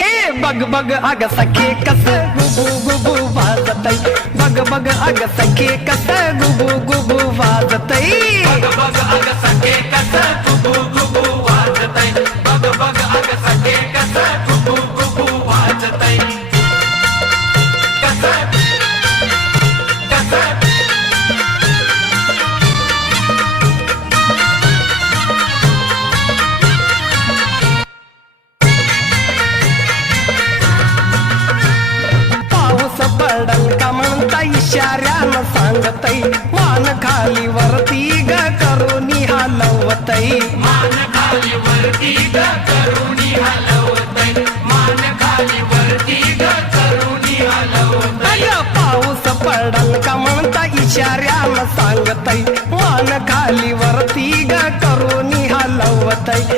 ये बग बग अग सखे कस गुबू गुबू वाजतई, बग बग अग सखे कस गुबू गुबू वाजतई, बग बग अग सखे कस गुबू गुबू वाजतई, बग बग अग सखे कस गुबू गुबू वाजतई, कस कस पाऊस पडल का म्हणता इशाऱ्यानं सांगतई, मान खाली वरती ग करूनी हलवतई, मान खाली वरती ग करुणी हलवतई, मान खाली वरती ग करुणी हलवतई, अग पाऊस पडल का म्हणता इशाऱ्यानं सांगतई, मान खाली वरती ग करूनी हलवतई.